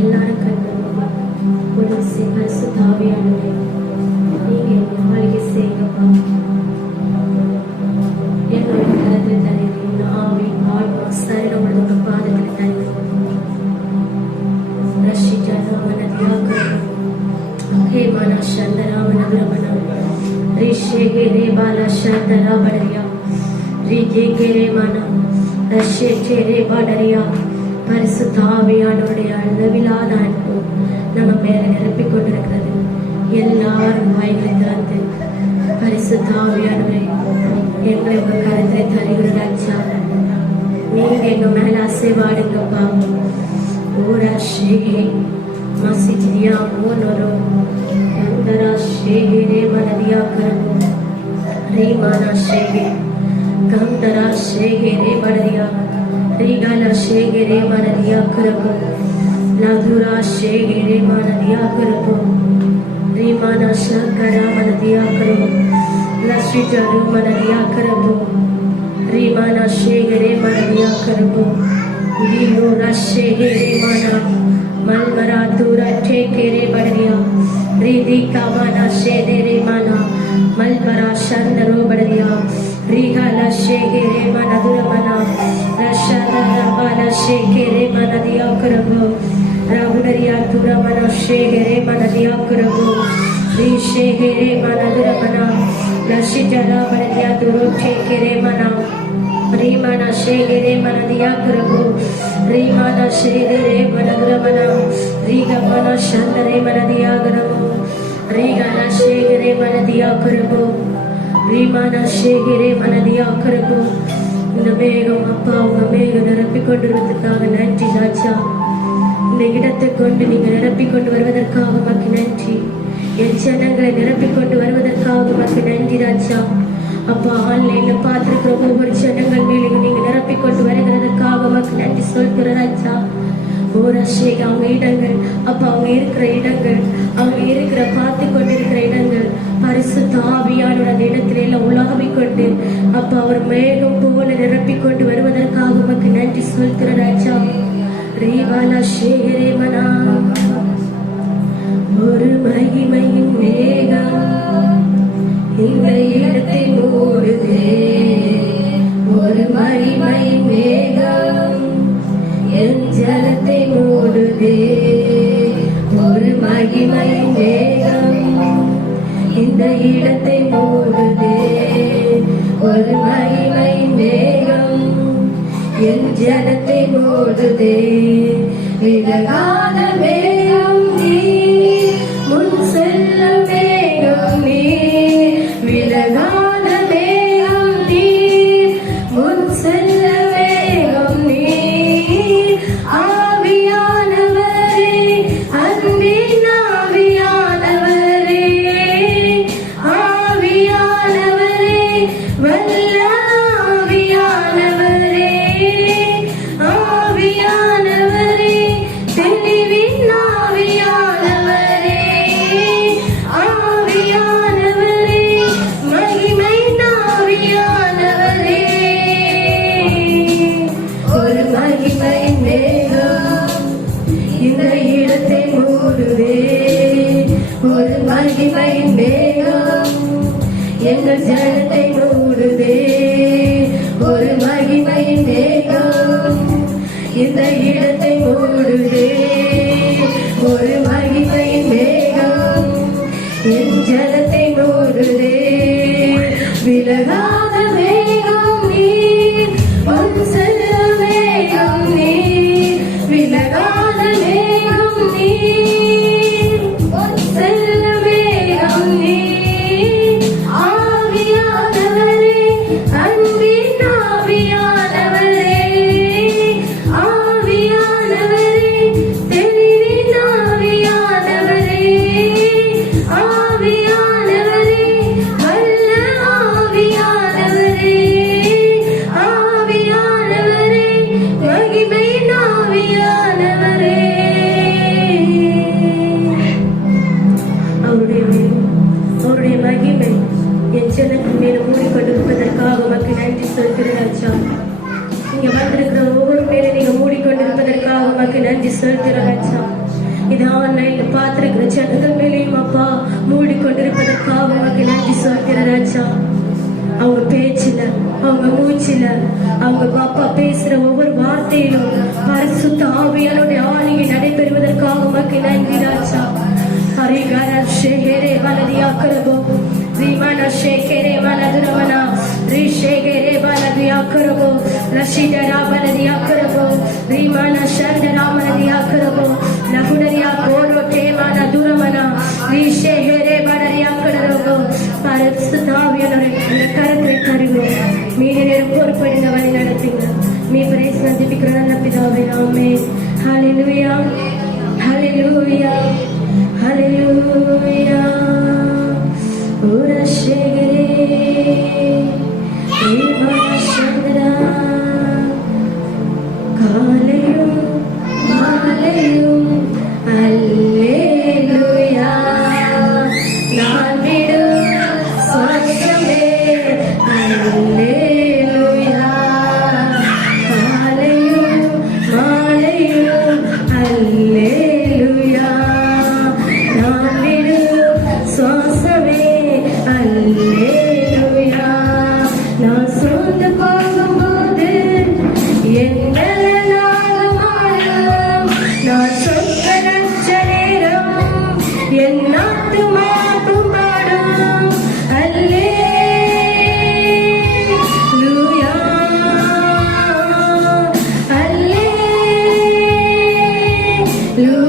எல்லாரும் கண்ணுமா ஒரு பரிசுத்தாவியானவரே, நீங்க எங்க ஆளுகை செய்யுங்கப்பா. எங்களோட கருத்தில் தருகிறேன். ஆவி ஆழ்வா சரணம் உங்களோட பாதத்தில் தருகிறோம். ரஷிஜாராமன தியாகரம் ஹே மன சந்தராமன பிரமணம் ரிஷே கே பால சந்தரா படரியா ரிகே கே மனம் ரஷே கே பாடரியா. பரிசுத்தாவியானவருடைய அளவிலாத அன்பு நம்ம மேல நிரப்பிக் கொண்டிருக்கிறது. எல்லாரும் வாய்களை திறந்து பரிசுத்தாவியானவரை எங்களை உங்க கருத்தை தருகிற ராஜா, நீங்க எங்க மேல அசைவாடுங்கப்பா. ஊரா ஷேகே மசிஜியா மோனோரோ அந்தரா ஷேகே ரே மனதியா கரமோ ரீமானா ஷேகே கந்தரா ஷேகே ரே படரியா रीगाला शेगेरे मानदिया करबो लाधुरा शेगेरे मानदिया करबो रीमाना शंकरा मानदिया करबो लश्रीजारू मानदिया करबो रीमाना शेगेरे मानदिया करबो रीलोरा शेगेरे माना मलमरा दूरा ठेकेरे बड़रिया रीदी कामाना शेदेरे माना मलमरा शंदरो बड़रिया रीगाला शेगेरे मानदुरा माना रशादा शेगेरे मनदिया करबो राहुनरिया तुरा मन शेगेरे मनदिया करबो री शेगेरे मनदुरा मना रशिजरा मनदिया तुरो शेगेरे मना री मन शेगेरे मनदिया करबो री मन शेगेरे मनदुरा मना री गमन शंदरे मनदिया करबो री गना शेगेरे मनदिया करबो री मन शेगेरे मनदिया करबो. இந்த மேகம் அப்பா உங்க மேகம் நிரப்பிக் கொண்டிருந்ததுக்காக நன்றி ராஜா. இந்த இடத்தை கொண்டு நீங்க நிரப்பிக் கொண்டு வருவதற்காக உமக்கு நன்றி. என் ஜனங்களை நிரப்பிக் கொண்டு வருவதற்காக உமக்கு நன்றி ராஜா. அப்பா ஆன்லைன்ல பார்த்திருக்கிற ஒவ்வொரு ஜனங்கள் மேலும் நீங்க நிரப்பிக் கொண்டு வருகிறதற்காக உமக்கு நன்றி சொல்கிற ராஜா. ஓரஷேக அவங்க இடங்கள் அப்ப அவங்க இருக்கிற இடங்கள், அவங்க இருக்கிற பார்த்து கொண்டிருக்கிற இடங்கள் பரிசுத்த ஆவியானோட அந்த இடத்துல எல்லாம் உலாவிக் கொண்டு அப்ப அவர் மேகம் போல நிரப்பிக் கொண்டு வருவதற்காக உமக்கு நன்றி சொல்கிற ராஜா. ரீவாலா ஷேகரே மனா ஒரு மகிமையின் மேகம் இந்த இடத்தை மூடுதே. ஒரு மகிமையின் மேகம் என் ஜலத்தை மூடுதே. ஒரு மகிமையின் மேகம் இந்த இடத்தை மூடுதே. ஒரு மகிமையின் மேகம் என் ஜலத்தை மூடுதே. விலகாத மேகம் நீ, முன் செல்ல மேகம் நீ. விலகாத மேகம் நீ, முன் செல்ல மேகம் நீ. ஆவியானவரே, அன்பின் ஆவியானவரே, ஆவியானவரே, வல்ல ஆவியானவரே, ஆவியானவரே, தெளிவின் ஆவியானவரே, ஆவியானவரே, மகிமையின் ஆவியானவரே. ஒரு மகிமையின் மேகம் இந்த இடத்தை மூடுதே. ஒரு மகிமையின் மேகம் எங்கள் ஜனத்தை மூடுதே. ஒரு மகிமையின் மேகம் இந்த இடத்தை மூடுதே. ஒரு மகிமையின் மேகம் என் ஜனத்தை மூடுதே. விலகாத மேகம் நீ, முன் செல்ல மேகம் நீ. விலகாத மேகம் நீ, முன் செல்ல மேகம் நீ. ஆவியானவரே, அன்பின் ஆவியானவரே, ஆவியானவரே, தெளிவின் ஆவியானவரே, ஆவியானவரே, வல்ல ஆவியானவரே, ஆவியானவரே, மகிமையின் ஆவியானவரே. அவருடைய மகிமை என் ஜனத்தின் மேலும் மூடிக்கொண்டிருப்பதற்காக உமக்கு நன்றி சொல்கிறேன் ராஜா. இங்க வந்திருக்கிற ஒவ்வொரு பேரை நீங்க மூடிக்கொண்டிருப்பதற்காக உமக்கு நன்றி சொல்கிறேன் ராஜா. இதை ஆன்லைன்ல பார்த்திருக்கிற ஜனங்கள் மேலேயும் அப்பா மூடிக்கொண்டிருப்பதற்காக உமக்கு நன்றி சொல்கிற ராஜா. அவங்க பேச்சுல, அவங்க மூச்சுல, அவங்க அப்பா பேசுற ஒவ்வொரு வார்த்தையிலும் பரிசுத்த ஆவியானுடைய ஆளுகை நடைபெறுவதற்காக உமக்கு நன்றி ராஜா. ஹரிகர ஷேகரே வலதியா கரபோ ரீமான ஷேகரே வலதுரமனா ரிஷேகரே வலதியா கரபோ ரஷிதரா வலதியா கரபோ ரீமான ஷந்தரா வலதியா கரபோ நகுடரியா கோரோ தேமான துரமனா ரிஷேகரே வலதியா கரபோ பரிசுத்த ஆவியானுடைய கரத்தை தருவோம். மீதி நேரம் பொறுப்படுங்க, வழி நடத்துங்க. மீ பிரைஸ் நந்திப்பிக்கிற நல்ல பிதாவே, ஆமென். ஹல்லேலூயா, ஹல்லேலூயா, ஹல்லேலூயா. உரஷேகரே தேவசந்திரா காலையும் மாலையும் அல்லேலூயா. நான் விடும் சுவாசமே அல்லேலூயா. காலையும் மாலையும் அல்லேலூயா. நான் விடும் சுவாசமே அல்லேலூயா. நான் சோர்ந்து போகும்போது என்னெல்லாம் நான் சொற்களற்ற நேரம் என் ஆத்துமா பாடும் அல்லேலூயா, அல்லேலூயா.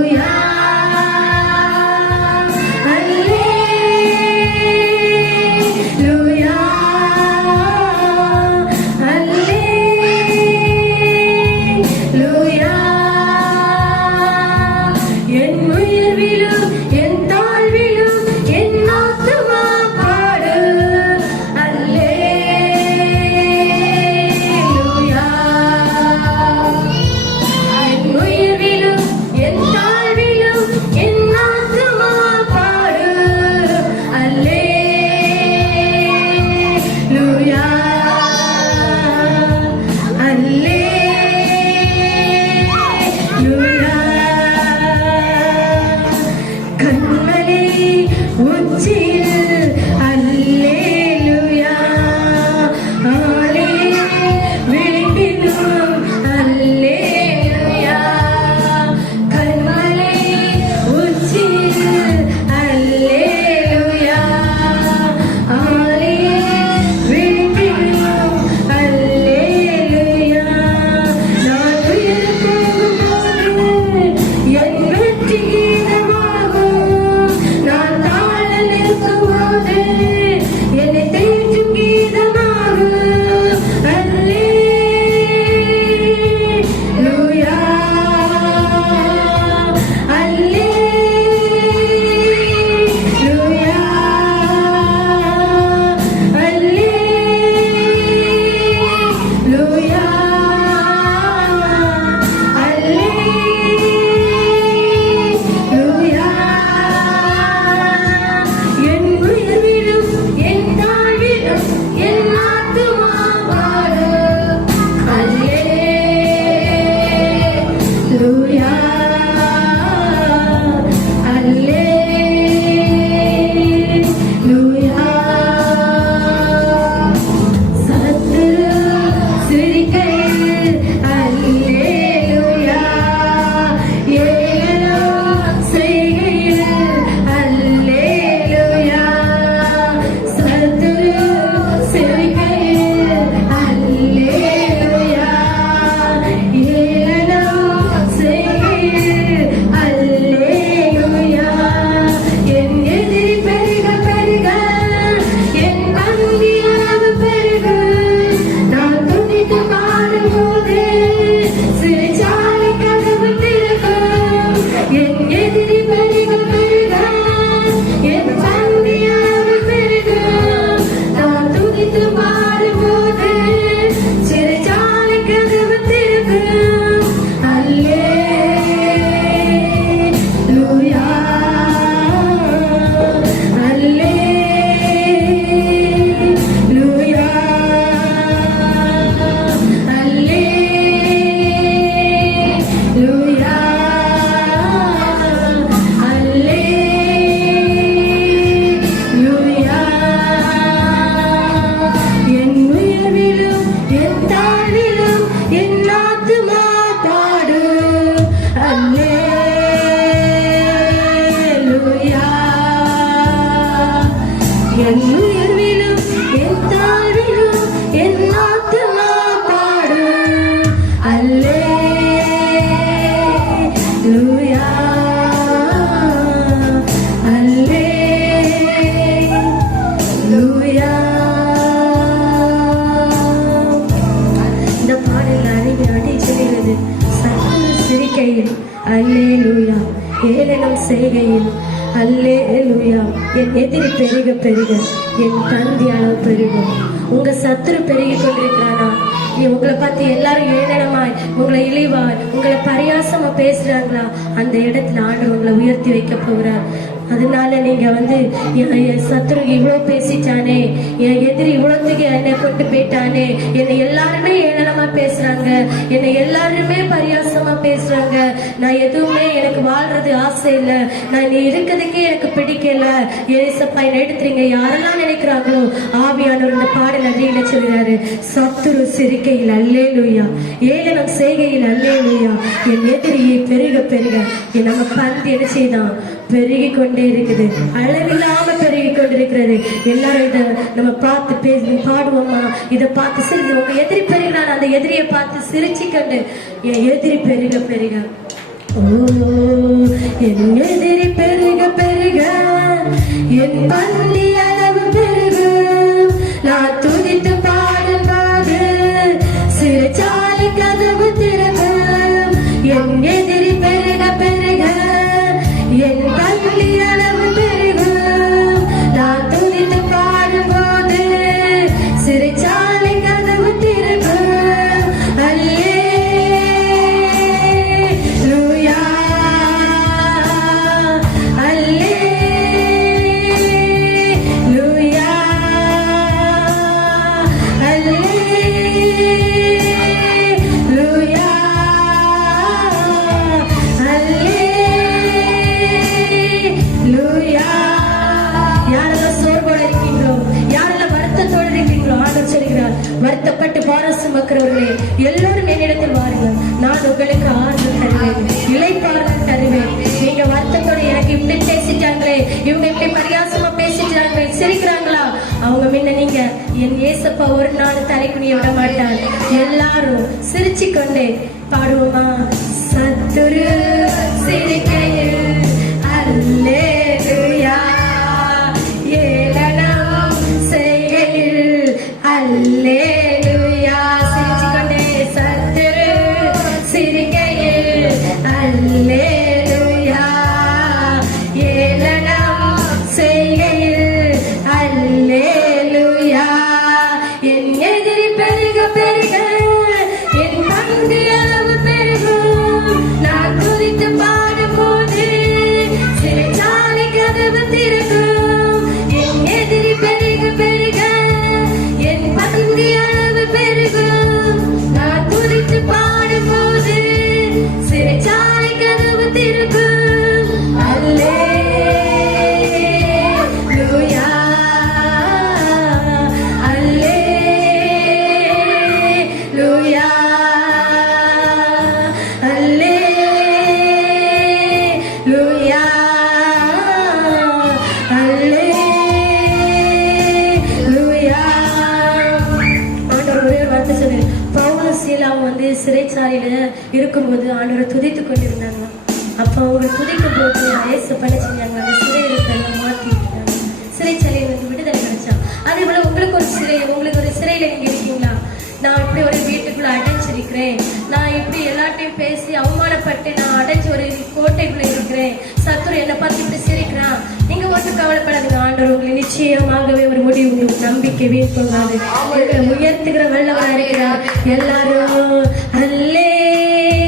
அல்லேலூயா. ஏளனம் செய்கையில் அல்லேலூயா. என் எதிரி பெருக பெருக என் தந்தி அளவு பெருகும். உங்க சத்துரு பெருகி கொண்டிருக்கிறானா? உங்களை பார்த்து எல்லாரும் ஏளனமாய், உங்களை இழிவாய், உங்களை பரியாசமா பேசுறாங்களா? அந்த இடத்துல ஆண்டவர் உங்களை உயர்த்தி வைக்க போகிறார். அதனால நீங்க என் சத்துரு இவ்வளவு பேசிட்டானே, என் எதிரி இவ்வளவுக்கு என்னை கொண்டு போயிட்டானே, என்னை எல்லாருமே ஏளனமா பேசுறாங்க, என்னை எல்லாருமே பரியாசமா பேசுறாங்க, நான் எதுவுமே எனக்கு வாழ்றது ஆசை இல்லை, நான் நீ இருக்கிறதுக்கே எனக்கு பிடிக்கல, ஏசப்பா என்னை எடுத்துறீங்க யாரெல்லாம் நினைக்கிறாங்களோ ஆவியானவர் இந்த பாடல் அறியில சொல்கிறாரு. சத்துரு சிரிக்கையில் அல்லேலூயா, ஏளனம் செய்கையில் அல்லேலூயா. என் எதிரியை பெருக பெருக நம்ம பந்து என்ன செய்தான்? பெருகி கொண்டே இருக்குது, அளவில்லாம பெருகி கொண்டிருக்கிறது. எல்லாரும் இதை நம்ம பார்த்து பேசி பாடுவோமா? இதை பார்த்து சிரிச்சு உங்க எதிரி பெருகிறான், அந்த எதிரியை பார்த்து சிரிச்சு கொண்டு என் எதிரி பெருக பெருக, ஓ என் எதிரி பெருக பெருக என் பந்தி அளவு பெருக, நான் துதித்து பாடும்போது சிறைச்சாலை கதவு திறக்கும். என் எதிரி பெருக பெருக என் பள்ளி அளவு பெருகும், நான் துதித்து பாடும்போது சிறைச்சாலை கதவு திறக்கும். அல்லேலூயா, அல்லேலூயா, அல்லேலூயா, யாரெல்லாம் சோர்வோடு இருக்கீங்களோ, யாரெல்லாம் வருத்தத்தோடு இருக்கீங்களோ, ஆண்டவர் சொல்கிறார், வருத்தப்பட்டு பாரம் சுமக்கிறவர்களே எல்லோரும் என்னிடத்தில் வாருங்கள், நான் உங்களுக்கு ஆறுதல் தருவேன், இளைப்பாறுதல் தருவேன். நீங்க வருத்தத்தோடு எனக்கு இப்படி பேசிட்டாங்களே, இவங்க இப்படி பரியாசமா பேசிட்டாங்களே, சிரிக்கிறாங்களா? அவங்க முன்ன நீங்க என் ஏசப்பா ஒரு நாள் தலைக்குனிய விட மாட்டார். எல்லாரும் சிரிச்சு கொண்டே பாடுவோமா? சத்துரு சிரிக்கையில் அல்லேலூயா, ஏளனம் செய்கையில் அல்லேலூயா. சிரிச்சுக்கொண்டே சத்துரு சிரிக்கையில் அல்லேலூயா, ஏளனம் செய்கையில் அல்லேலூயா. என் எதிரி பெருக பெருக என் பந்தி அளவு பெருகும், நான் குறித்து பாடும்போது சிறைச்சாலை கதவு திறக்கும். என் எதிரி பெருக பெருக என் பந்தி அளவு பெருகும், நான் குறித்து பாடும்போது சிறைச்சாலை கதவு திறக்கும். அல்லேலூயா, அல்லேலூயா, அல்லேலூயா, அல்லேலூயா. ஆண்டவர் ஒரே ஒரு வார்த்தை சொன்னார். பவுலும் சீலாவும் சிறைச்சாலையில இருக்கும்போது ஆண்டவரை துதித்து கொண்டிருந்தாங்க. அப்ப அவங்க துதிக்கும் போது இயேசு பண்ண செஞ்சாங்க, அந்த சிறையில மாற்றி விட்டாங்க. சிறைச்சாலையில விடுதலை கிடைச்சா. அதே போல உங்களுக்கு ஒரு சிறையில நீங்க இருக்கீங்களா? நான் இப்படி ஒரு வீட்டுக்குள்ள அடைஞ்சிருக்கிறேன், நான் இப்படி எல்லாத்தையும் பேசி அவமானப்பட்டு நான் அடைஞ்சு ஒரு கோட்டைக்குள்ள இருக்கிறேன், சத்துரு என்னை பார்த்து இப்படி சிரிக்கிறான். நீங்க ஒன்றும் கவலைப்படாதீங்க, ஆண்டவர் உங்களை நிச்சயமாகவே ஒரு முடிவு, உங்களுக்கு நம்பிக்கை வீண் போகாது, உங்களை உயர்த்துகிற வல்லவரா இருக்கிறார். எல்லாரும் அல்லேலூயா,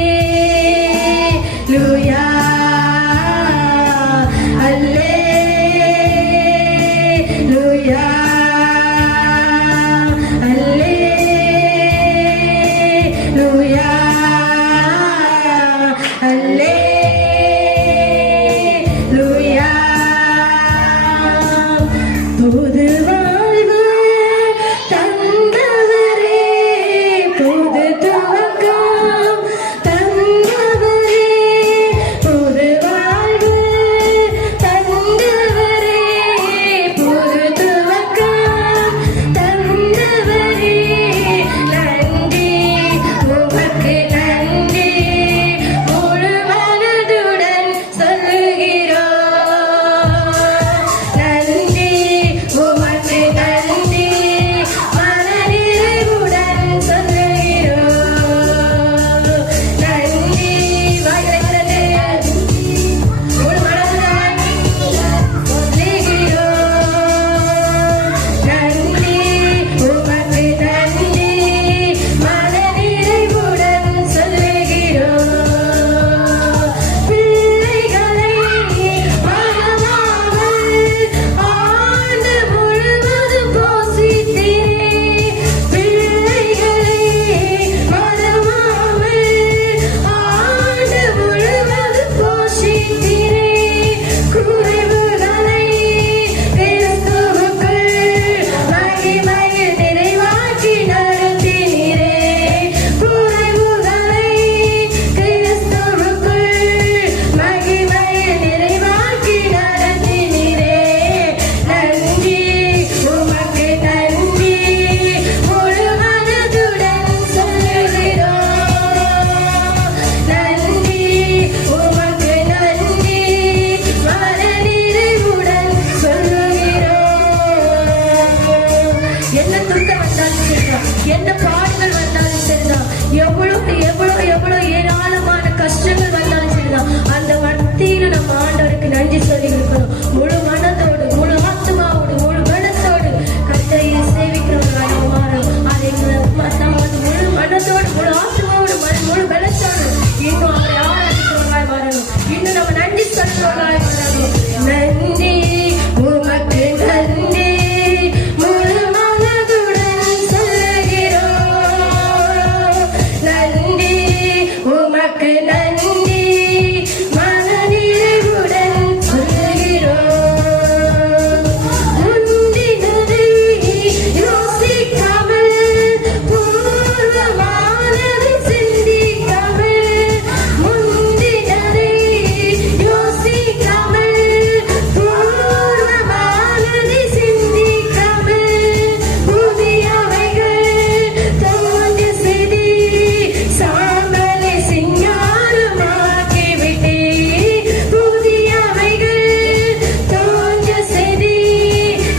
அல்லேலூயா, அல்லேலூயா, அல்லேலூயா. புது வாழ்வு தந்தவரே, புது துவக்கம் சந்தோஷமாய் வரணும். நன்றி உமக்கு நன்றி முழு மனதுடன் சொல்லுகிறோம். நன்றி உமக்கு நன்றி மனநிறைவுடன் சொல்லுகிறோம். முந்தினதை யோசிக்காமல் பூர்வமானதை சிந்திக்காமல் முந்தினதை யோசிக்காமல் பூர்வமானதை சிந்திக்காமல் புதியவைகள் தோன்ற செய்தி சாம்பலை சிங்காரமாக்கி விட்டே. புதியவைகள் தோன்ற செய்தி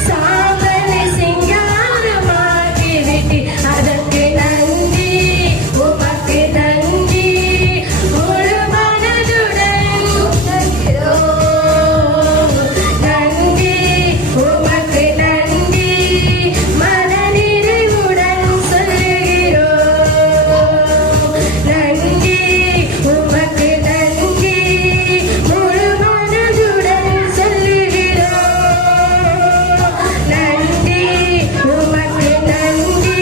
சாம்பலை சிங்காரமாக்கி விட்டே. அதற்கு நன்றி உமக்கு நன்றி முழு மனதுடன் சொல்லுகிறோம். நன்றி உமக்கு நன்றி மனநிறைவுடன் சொல்லுகிறோம். நன்றி உமக்கு நன்றி முழு மனதுடன் சொல்லுகிறோம். நன்றி உமக்கு நன்றி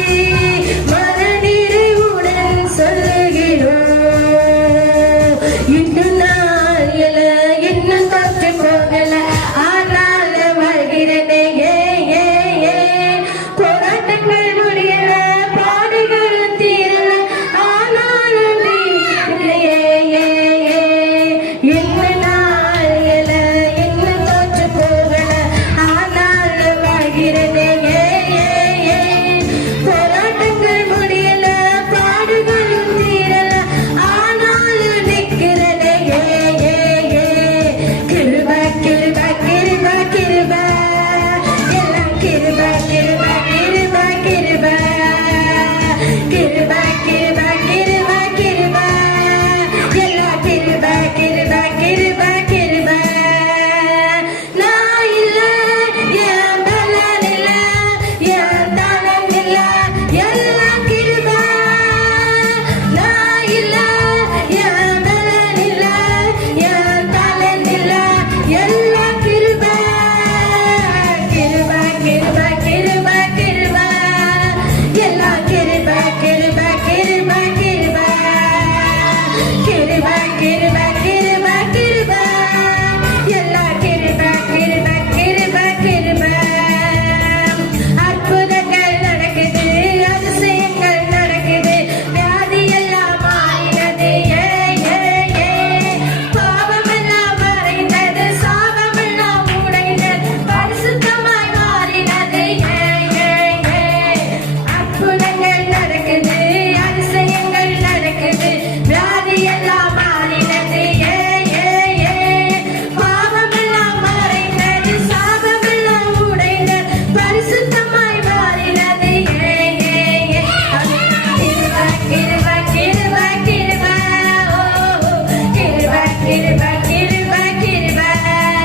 மனநிறைவுடன் சொல்லுகிறோம். இன்னும் நாள் இல்ல, இன்னும் தொற்று போகல, ஆனால் வருகிறதே. போராட்டங்கள் முடியல, பாடுகளும் தீரல, ஆனாலும் இல்லையே. இன்னும் நாள் இல்ல, இன்னும் தொற்று போகல, ஆனால் வருகிறதே. போராட்டங்கள் முடியல, பாடுகளும் தீரல, ஆனாலும் நிற்கிறதே. கிருப கிருப கிருப கிருப எல்லாம் கிருப கிருப கிருப கிருப கிருப கிருப கிருப கிருப எல்லாம் கிருப கிருப கிருப கிருப. நான் இல்ல, என் பலன் இல்ல, என் தானம் இல்ல, எல்லாம் கிருப. நான் இல்ல, என் பலன் இல்ல, என் தானம் இல்ல, எல்லாம் கிருப. கிருப கிருப கிருப கிருப எல்லாம் கிருப கிருப கிருப கிருப கிருப கிருப கிருப கிருப எல்லாம் கிருப கிருப கிருப கிருப. அற்புதங்கள் நடக்குது, அதிசயங்கள் நடக்குது, வியாதி எல்லாம் மாறினது. பாவமெல்லாம் மறைந்தது, சாபமெல்லாம் உடைந்தது, பரிசுத்தமாய் மாறினது. அற்புதங்கள் நடக்குது, அதிசயங்கள் நடக்குது, வியாதி எல்லாம் மாறினது. பாவமெல்லாம் மறைந்தது, சாபமெல்லாம் உடைந்தது, பரிசுத்தமாய் மாறினது. கிருப கிருப கிருப கிருப ஓ கிருப கிருப கிருப கிருப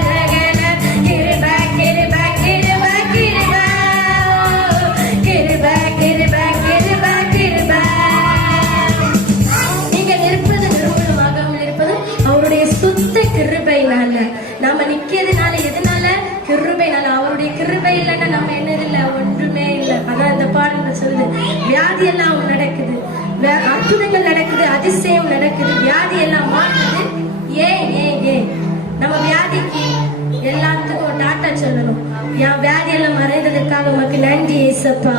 ரகன கிருப கிருப கிருப கிருப ஓ கிருப கிருப கிருப கிருப. நீங்கள் இருப்பது நிர்மூலமாகாமல் இருப்பது அவருடைய சுத்த கிருபையினால. நாம நிக்கிறதுனால எதனால? கிருபைனால. அவருடைய கிருபை இல்லைன்னா நம்ம என்னது இல்லை, ஒன்றுமே இல்லை. அதான் இந்த பாடல்கள் சொல்லுது. வியாதி எல்லாம் நடக்குது, அற்புதங்கள் நடக்குது, அதிசயம் நடக்குது, வியாதி எல்லாம் மாறுது. ஏன் நம்ம வியாதிக்கு எல்லாத்துக்கும் டாட்டா சொல்லணும். என் வியாதி எல்லாம் மறைந்ததற்காக உமக்கு நன்றி ஏசப்பா.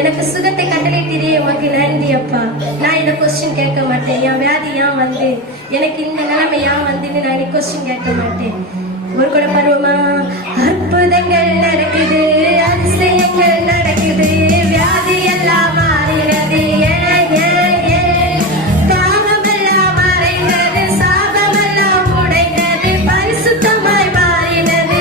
எனக்கு சுகத்தை கட்டளையிட்டீரே, உமக்கு நன்றி அப்பா. நான் இந்த கொஸ்டின் கேட்க மாட்டேன், என் வியாதி ஏன் வந்து, எனக்கு இந்த நிலைமை ஏன் வந்துன்னு நான் கொஸ்டின் கேட்க மாட்டேன். ஒரு கூட பருவமா அற்புதங்கள் நடக்குது, அதிசயங்கள் நடக்குது, வியாதி எல்லாம் மாறினது. பாவமெல்லாம் மறைந்தது, சாபமெல்லாம் உடைந்தது, பரிசுத்தமாய் மாறினது.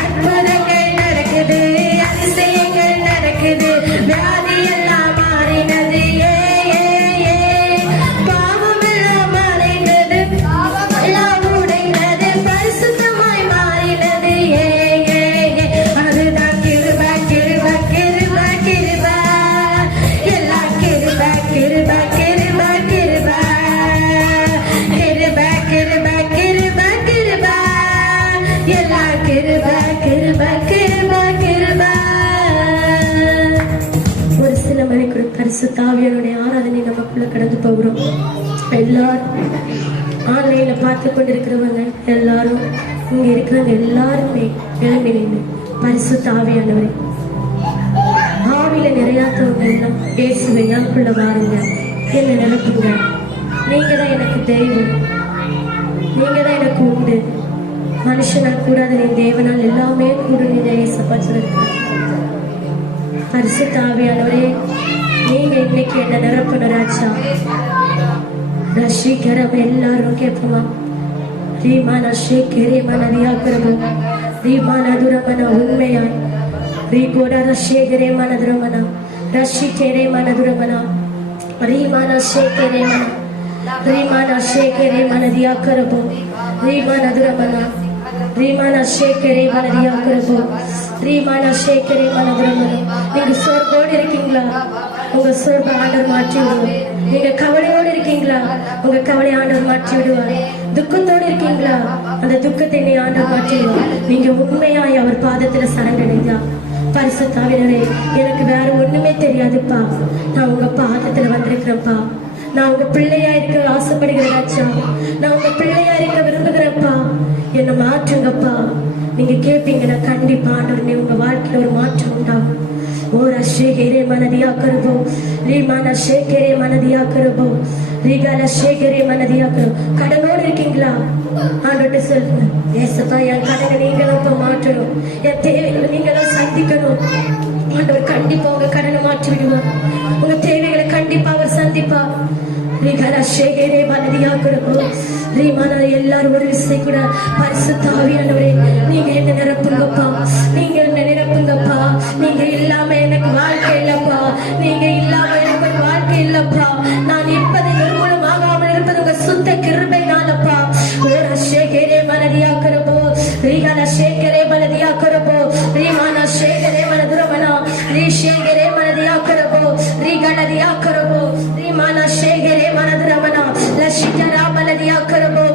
அற்புதங்கள் நடக்குது, அதிசயங்கள் நடக்குது, வியாதி எல்லாம் மாறினது. பாவமெல்லாம் மறைந்தது, பாவமெல்லாம் உடைந்தது, போகிறோம். எல்லாரும் ஆன்லைன்ல பார்த்து கொண்டிருக்கிறவங்க எல்லாரும், இங்க இருக்கிறவங்க எல்லாருமே எழும்பி நின்று பரிசுத்த ஆவியானவரே, ஆவியில நிறையாத்தவங்க எல்லாம் இயேசுவை எனக்குள்ள வாருங்க, என்ன நினைப்புங்க. நீங்க தான் எனக்கு தெய்வம், நீங்க தான் எனக்கு உண்டு. மனுஷனால் கூடாது, நீ தேவனால் எல்லாமே கூட. நீ ஏசப்பா சொல்லிருக்க பரிசுத்த ஆவியானவரே, நீங்க இன்னைக்கு என்ன நிரப்புனராச்சா ரஷிகரம் எல்லாரும் கேட்போமா? ரீமான ஷேக்கரே மனதியாக்குறமா, ரீமான துரமன உண்மையாய், ரீகோட ரஷேகரே மனதுரமன, ரஷிகரே மனதுரமன, ரீமான ஷேக்கரே மன, ரீமான ஷேக்கரே மனதியாக்குறபோ, ரீமான துரமன, ரீமான ஷேக்கரே மனதியாக்குறபோ, ரீமான ஷேக்கரே மனதுரமன. நீங்க சொர்க்கோடு இருக்கீங்களா? உங்க சொர்க்க ஆண்டவர் மாற்றி விடுவார். நீங்க கவலையோடு இருக்கீங்களா? உங்க கவலை ஆண்டவர் மாற்றி விடுவார். துக்கத்தோடு இருக்கீங்களா? அந்த துக்கத்தை நீ ஆண்டவர் மாற்றி விடுவார். நீங்க உண்மையாய் அவர் பாதத்துல சரணடைந்தா, பரிசுத்த ஆவியானவரே, எனக்கு வேற ஒண்ணுமே தெரியாதுப்பா, நான் உங்க பாதத்துல வந்திருக்கிறேன்ப்பா, நான் உங்க பிள்ளையா இருக்க ஆசைப்படுகிறேனாச்சா, நான் உங்க பிள்ளையா இருக்க விரும்புகிறேன்ப்பா, என்னை மாற்றுங்கப்பா. நீங்க கேட்பீங்கன்னா கண்டிப்பா ஆண்டவர் உங்க வாழ்க்கையில ஒரு மாற்றம் உண்டாகும். ஓ ரஷேகரே மனதியாக்குறபோ, ரீமான ஷேகரே மனதியாக்குறபோ, ரீகால ஷேகரே மனதியாக்குறோம். கடனோடு இருக்கீங்களா? ஆண்டவர்கிட்ட சொல்லுங்க, ஏசப்பா என் கடனை நீங்களும் இப்ப மாற்றணும், என் தேவைகளை நீங்களும் சந்திக்கணும். ஆண்டவர் கண்டிப்பா உங்க கடனை மாற்றி விடுவார். உங்க தேவைகளை கண்டிப்பா அவர் சந்திப்பார். எல்லாரும் ஒரு விஷயம் கூட பரிசுத்த ஆவியானவரே, நீங்க என்ன நிரப்புங்கப்பா, நீங்க என்ன நிரப்புங்கப்பா. நீங்க இல்லாம எனக்கு வாழ்க்கை இல்லப்பா, நீங்க இல்லாம எனக்கு ஒரு வாழ்க்கை இல்லப்பா. நான் இப்பதை நிர்மூலமாகாமல் இருப்பது உங்க சுத்த கிருபைனாலப்பா. ஒரு ஷேகரே மனதியாக்குறப்போ, ரீகால ஷேகரே மனதியாக்குறப்போ, ரீமான ஷேகரே மனதுரமனா, ரீஷேகரே மனதியாக்குறப்போ, ரீகடதியாக்குறப்போ, ரீமான ஷேகரே மனதுரமனா, லஷிகரா மனதியாக்குறப்போ,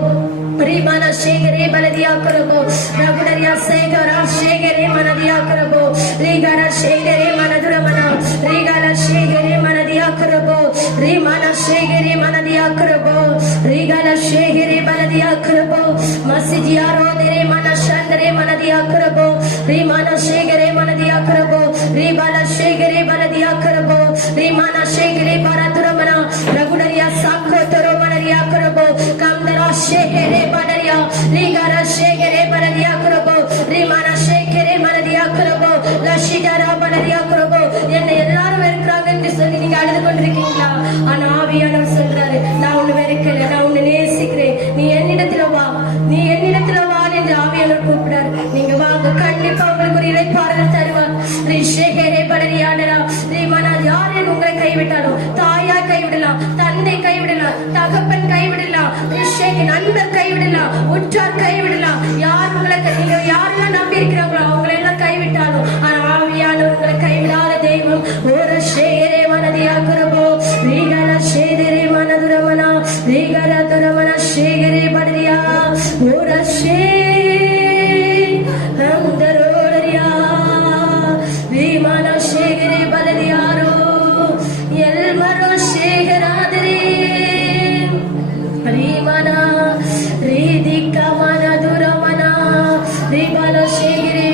ரீமான ஷேகரே மனதியாக்குறப்போ, ரகுடரியா சேகரா ஷேகரே மனதியாக்குறப்போ, ரீகர ஷேகரே மனதுரமனா, ரீகல ஷேகரே மனதியாக்குறப்போ, ரீமான ஷேகரே மனதியாக்குறப்போ, ரீகல ஷேகரே மனதியாக்குறப்போ, மசிஜியாரோ தெரே மனஷந்தரே மனதியாக்குறப்போ, ரீமான ஷேகரே மனதியாக்குறப்போ, ரீபால ஷேகரே மனதியாக்குறப்போ, ரீமான ஷேகரே பரதுரமனா, ரகுடரியா சாக்கோதரோ மனதியாக்குறப்போ, கம்தரா ஷேகரே படரியா, ரீகர ஷேகரே மனதியாக்குறப்போ, ரீமான ஷேகரே மனதியாக்குறப்போ, லஷிகரா மனதியாக்குறப்போ. என்ன எல்லாரும் வெறுக்கிறாங்க என்று சொல்லி நீங்க அழுது கொண்டிருக்கீங்களா? ஆனா ஆவியானவர் சொல்றாரு, நான் உன்னை வெறுக்கல, நான் உன்னை நேசிக்கிறேன், நீ என்னிடத்துல வா, நீ என்னிடத்துல வா என்று ஆவியானவர் கூப்பிடாரு. நீங்க வாங்க, கண்டிப்பா உங்களுக்கு ஒரு இளைப்பாறுதல் தருவார். ரிஷேகரே படரியாடரா, ரீமானா, யாரேன் உங்களை கைவிட்டாலும், தாயா கைவிடலாம், தந்தை கைவிடலாம், தகப்பன் கைவிடலாம், ரிஷேக நண்பர் கைவிடலாம், உற்றார் கைவிடலாம், யார் உங்களை நீங்க யாரெல்லாம் நம்பி இருக்கிறாங்களோ அவங்களை எல்லாம் கைவிட்டாலும், ஆனா ஆவியானவர் உங்களை கைவிடாத தெய்வம். ஒரு ஷேகரே மனதியாக்குறப்போ, ரீகர ஷேகரே மனதுரமனா, ரீகர துரமன ஷேகரே படரியா, ஒரு ஷே ஹந்தரோடரியா, ரீமான ஷேகரே பலரியாரோ, எல்மரோ ஷேகராதரே, ரீமனா ரீதிக்க மனதுரமனா, ரீபால ஷேகரே.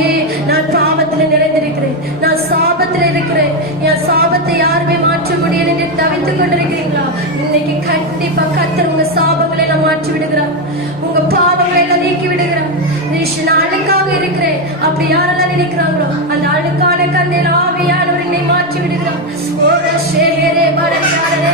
நான் பாவத்துல நிறைந்திருக்கிறேன், நான் சாபத்துல இருக்கிறேன், என் சாபத்தை யாருமே மாற்ற முடியல என்று தவித்துக் கொண்டிருக்கிறீங்களா? இன்னைக்கு கண்டிப்பா கர்த்தர் உங்க சாபங்களை எல்லாம் மாற்றி விடுகிறார், உங்க பாவங்களை எல்லாம் நீக்கி விடுகிறார். நான் அழுக்காக இருக்கிறேன் அப்படி யாரெல்லாம் நினைக்கிறாங்களோ அந்த அழுக்கான கண்ணில் ஆவியானவர் என்னை மாற்றி விடுகிறார். ஒரு ஷேகரே படரியாரே,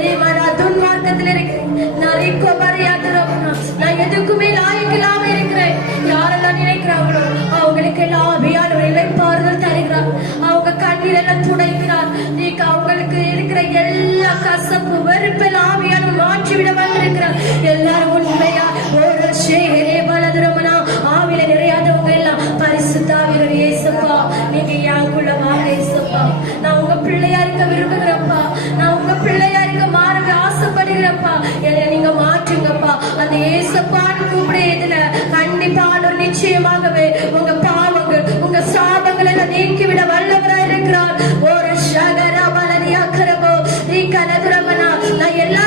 ரீமனா துன்மார்க்கத்தில் இருக்கிறேன், நான் ரீகோ பரியாதுரமனா, நான் எதுக்குமே லாயக்கில்லாம இருக்கிறேன். யாரெல்லாம் நினைக்கிறாங்களோ அவங்களுக்கு எல்லாம் ஆவியானவர் இளைப்பாறுதல் தருகிறார், அவங்க கண்ணீர் எல்லாம் துடைக்கிறார். நீங்க அவங்களுக்கு இருக்கிற எல்லா கசப்பு வெறுப்பில் ஆவியானவர் மாற்றி விட வந்திருக்கிறார். எல்லாரும் உண்மையா ஒரு ஷேகரே பலதுரமனா, ஆவில நிறையாதவங்க எல்லாம் பரிசுத்த ஆவியானவர், ஏசப்பா நீங்க யாருக்குள்ள வாங்க ஏசப்பா, நான் உங்க பிள்ளையா இருக்க விரும்புகிறப்பா, நான் உங்க பிள்ளையா இருக்க மாற ஆசைப்படுகிறப்பா, என்னை நீங்க மாற்றுங்கப்பா. அந்த ஏசப்பான்னு கூப்பிடுறதுல கண்டிப்பா ஆண்டவர் நிச்சயமாகவே உங்க பாவங்கள் உங்க சாபங்கள் எல்லாம் நீக்கிவிட வல்லவராய் இருக்கிறார். ஒரு ஷகரா பலரியாக்கரபோ, ரீகலதுரமனா, நான் எல்லா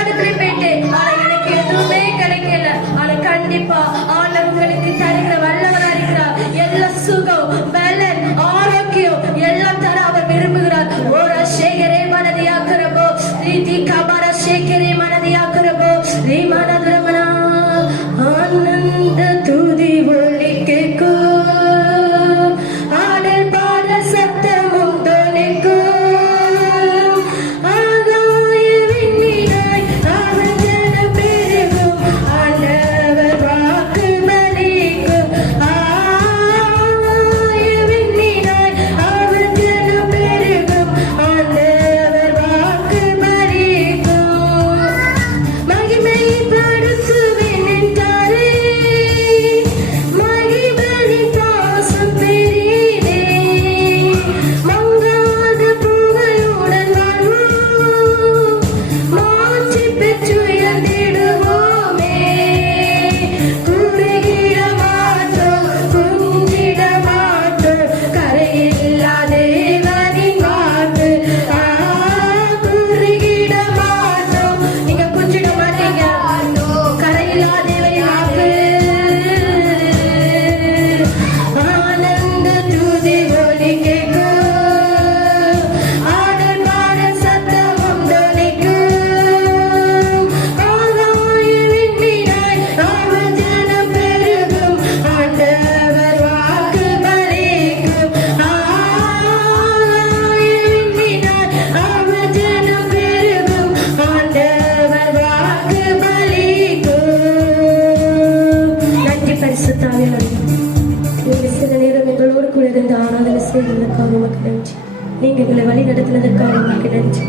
செய்ததற்காக உமக்கு நன்றி. நீங்க எங்களை வழி நடத்தினதற்காக உமக்கு நன்றி.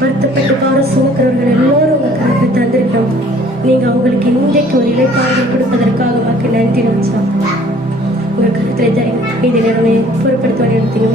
வருத்தப்பட்டு பாரம் சுமக்கிறவர்கள் எல்லோரும் உங்க கருத்தை தந்திருக்கிறோம். நீங்க அவங்களுக்கு இன்றைக்கு ஒரு இலைப்பாறுதல் கொடுப்பதற்காக உமக்கு நன்றி ராஜா. உங்க கருத்தை இதை நேரமே பொருட்படுத்த எடுத்தீங்க.